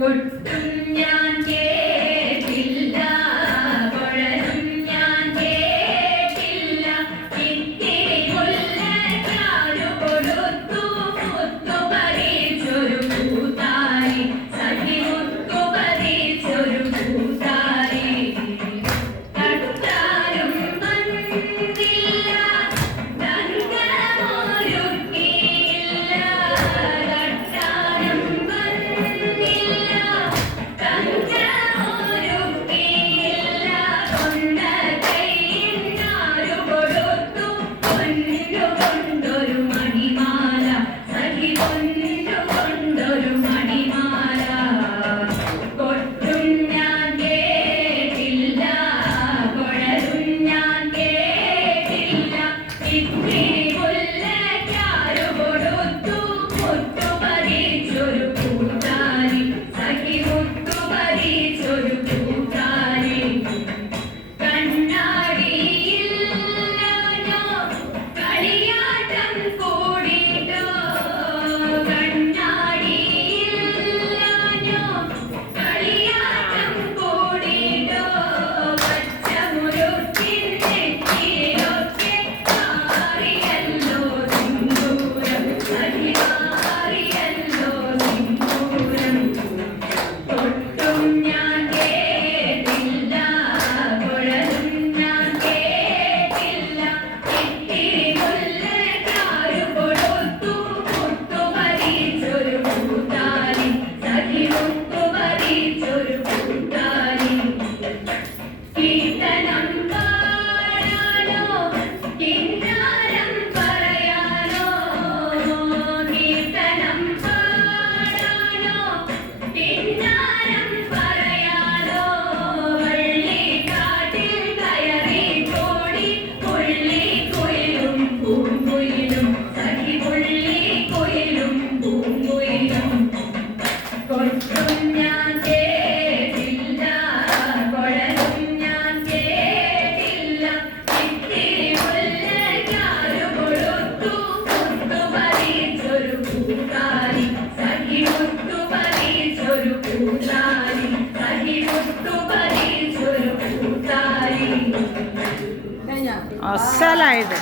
കൊട്ടും ഞാൻ കേട്ടില്ല, കൊഴലും ഞാൻ കേട്ടില്ല, ഇത്തിരി മുല്ലക്കാരു കൊടുത്തു മുത്തു പറിച്ചൊരു പൂത്താരി, സഖി മുത്തു പറിച്ചൊരു പൂത്താരി. കട്ടാരും വന്നില്ല, തങ്കമൊരുക്കിയില്ല, കട്ടാരും കൊണ്ടൊരു മണിമാല, സഖി കൊണ്ടൊരു മണിമാല. കൊട്ടും ഞാൻ കേട്ടില്ല, കൊഴലും ഞാൻ കേട്ടില്ല, ഇത്തിരി മുല്ലക്കാരു കൊടുത്തു മുത്തു പറിച്ചൊരു പൂത്താരി, സഖി മുത്തു പറിച്ചൊരു പൂത്താരി. കൊട്ടും ഞാൻ കേട്ടില്ല, കൊഴലും ഞാൻ കേട്ടില്ല, ഇത്തിരി മുല്ലക്കാരു കൊടുത്തു മുത്തു പറിച്ചൊരു പൂത്താരി, സഖി മുത്തു പറിച്ചൊരു പൂത്താരി, സഖി മുത്തു പറിച്ചൊരു പൂത്താരി. അസലായത്.